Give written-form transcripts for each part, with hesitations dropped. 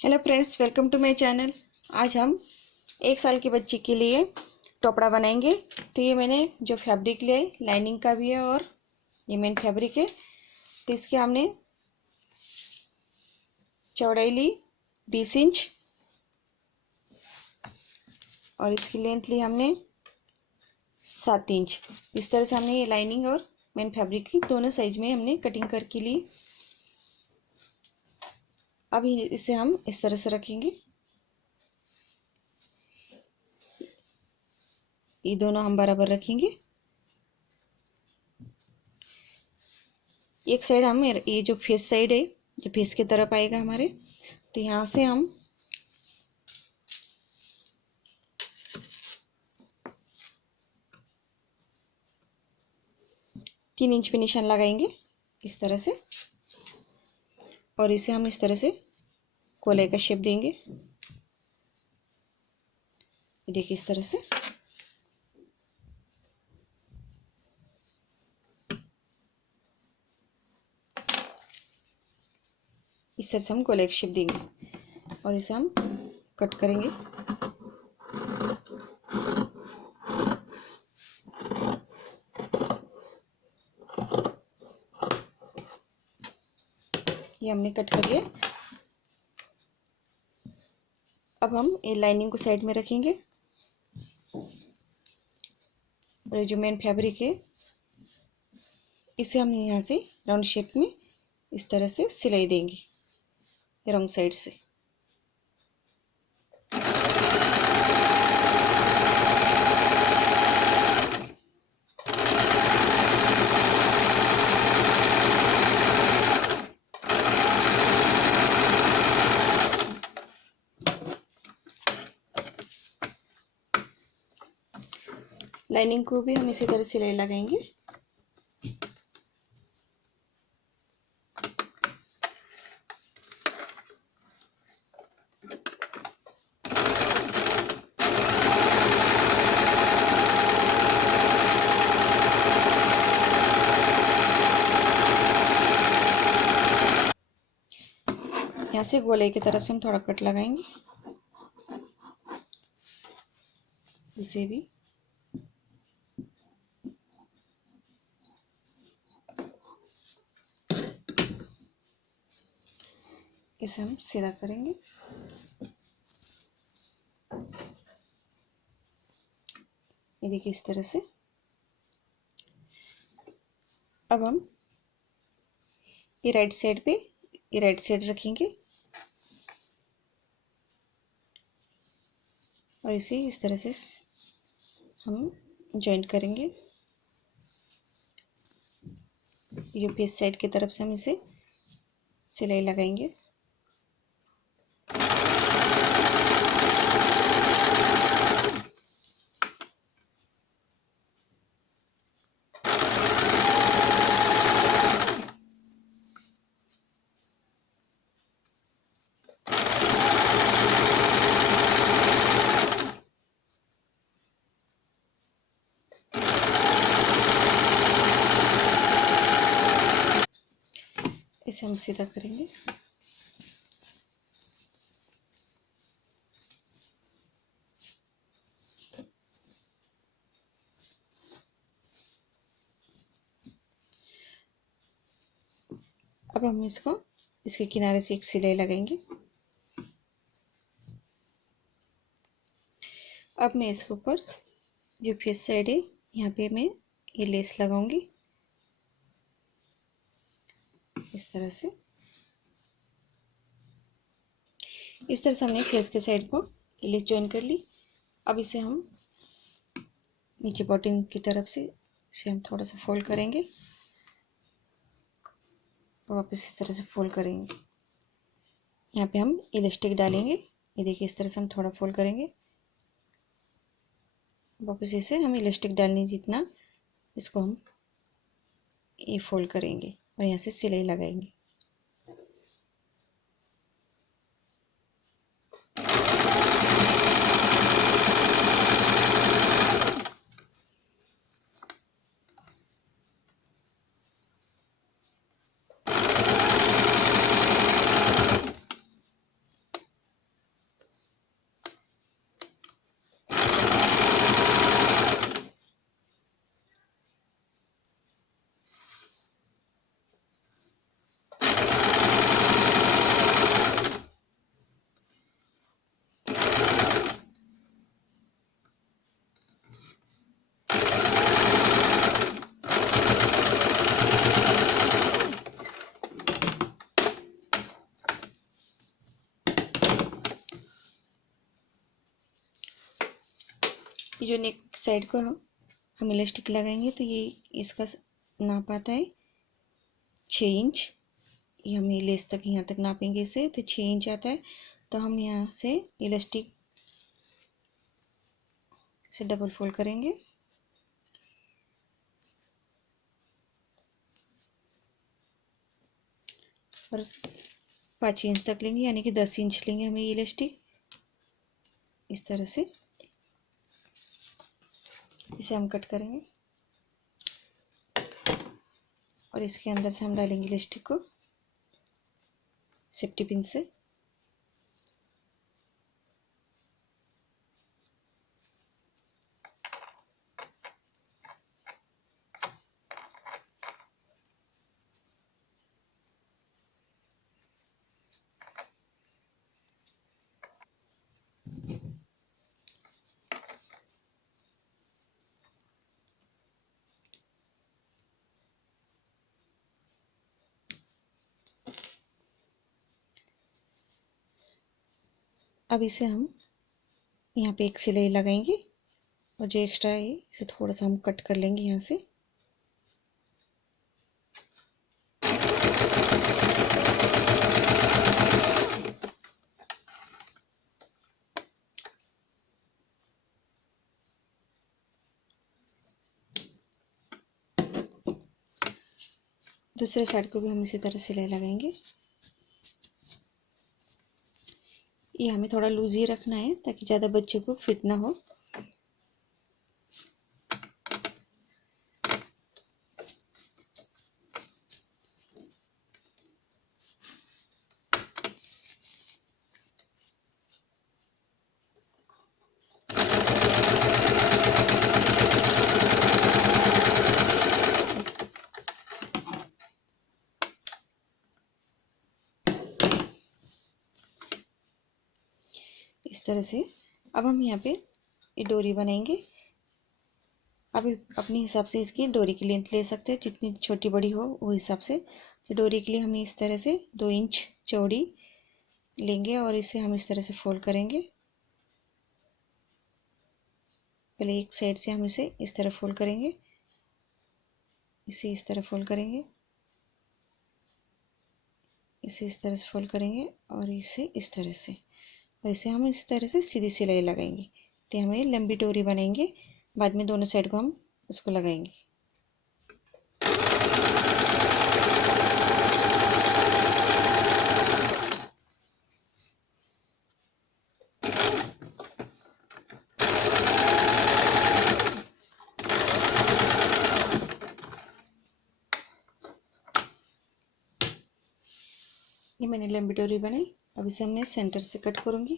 Hello friends, welcome to my channel. आज हम 1 साल की बच्ची के लिए टोपड़ा बनाएंगे। तो ये मैंने जो फैब्रिक लिया है लाइनिंग का भी है और ये मेन फैब्रिक है। तो इसके हमने चौड़ाई ली 20 इंच और इसकी लेंथ ली हमने 7 इंच। इस तरह से हमने ये लाइनिंग और मेन फैब्रिक की दोनों साइज में हमने कटिंग करके ली। अब इसे हम इस तरह से रखेंगे। ये दोनों हम बराबर रखेंगे। एक साइड हम ये जो फेस साइड है, जो फेस की तरफ आएगा हमारे, तो यहाँ से हम 3 इंच पे निशान लगाएंगे इस तरह से, और इसे हम इस तरह से गोलाई का शेप देंगे। देखिए इस तरह से। इस तरह से हम गोलाई का शेप देंगे और इसे हम कट करेंगे। ये हमने कट कर लिया। अब हम ये लाइनिंग को साइड में रखेंगे और जो मेन फैब्रिक है इसे हम यहाँ से राउंड शेप में इस तरह से सिलाई देंगे रॉन्ग साइड से। लाइनिंग को भी हम इसी तरह सिलाई लगाएंगे। यहाँ से गोलाई की तरफ से हम थोड़ा कट लगाएंगे। इसे भी इसे हम सीधा करेंगे। ये देखिए इस तरह से। अब हम ये राइट साइड पे ये राइट साइड रखेंगे और इसे इस तरह से हम जॉइंट करेंगे। ये फेस साइड की तरफ से हम इसे सिलाई लगाएंगे। इसे हम सीधा करेंगे। अब हम इसके किनारे से एक सिलाई लगाएंगे। अब मैं इसके ऊपर जो फेस साइड है यहाँ पे मैं ये लेस लगाऊंगी इस तरह से। इस तरह से हमने फेस के साइड को लेस जॉइन कर ली। अब इसे हम नीचे बॉटम की तरफ से इसे हम थोड़ा सा फोल्ड करेंगे और वापस इस तरह से फोल्ड करेंगे। यहाँ पे हम इलास्टिक डालेंगे। ये देखिए इस तरह से हम थोड़ा फोल्ड करेंगे, वापस इसे हम इलास्टिक डालने जितना इसको हम ये फोल्ड करेंगे और यहाँ से सिलाई लगाएंगे। ये जो नेक साइड को हम इलास्टिक लगाएंगे तो ये इसका नाप आता है 6 इंच। ये हम ये लेस तक यहाँ तक नापेंगे इसे तो 6 इंच आता है। तो हम यहाँ से इलास्टिक से डबल फोल्ड करेंगे और 5 इंच तक लेंगे, यानी कि 10 इंच लेंगे हमें ये इलास्टिक। इस तरह से इसे हम कट करेंगे और इसके अंदर से हम डालेंगे इलास्टिक को सेफ्टी पिन से। अब इसे हम यहाँ पे एक सिलाई लगाएंगे और जो एक्स्ट्रा है इसे थोड़ा सा हम कट कर लेंगे यहाँ से। दूसरे साइड को भी हम इसी तरह सिलाई लगाएंगे। ये हमें थोड़ा लूज ही रखना है ताकि ज़्यादा बच्चे को फिट ना हो। इस तरह से अब हम यहाँ पे ये डोरी बनाएंगे। अब अपने हिसाब से इसकी डोरी की लेंथ ले सकते हैं, जितनी छोटी बड़ी हो वो हिसाब से। तो डोरी के लिए हम इस तरह से 2 इंच चौड़ी लेंगे और इसे हम इस तरह से फोल्ड करेंगे। पहले एक साइड से हम इसे इस तरह फोल्ड करेंगे, इसे इस तरह फोल्ड करेंगे, इसे इस तरह से फोल्ड करेंगे और इसे इस तरह से, और इसे हम इस तरह से सीधी सिलाई लगाएंगे। तो हमें लंबी डोरी बनाएंगे, बाद में दोनों साइड को हम उसको लगाएंगे। ये मैंने लंबी डोरी बनाई। अब इसे मैं सेंटर से कट करूंगी।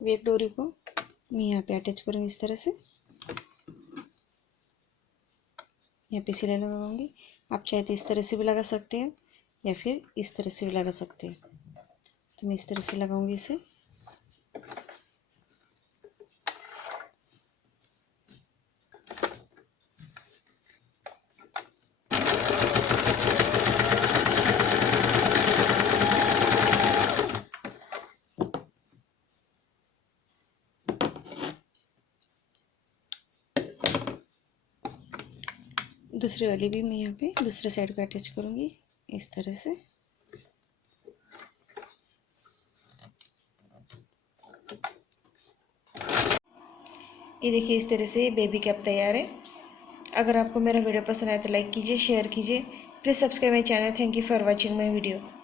एक डोरी को मैं यहाँ पे अटैच करूंगी इस तरह से, यहाँ पे सिलाई लगाऊंगी। आप चाहे तो इस तरह से भी लगा सकते हैं या फिर इस तरह से भी लगा सकते हैं। तो मैं इस तरह से लगाऊंगी इसे। दूसरी वाली भी मैं यहाँ पे दूसरे साइड को अटैच करूंगी इस तरह से। ये देखिए इस तरह से बेबी कैप तैयार है। अगर आपको मेरा वीडियो पसंद आए तो लाइक कीजिए, शेयर कीजिए, please subscribe my channel. Thank you for watching my video.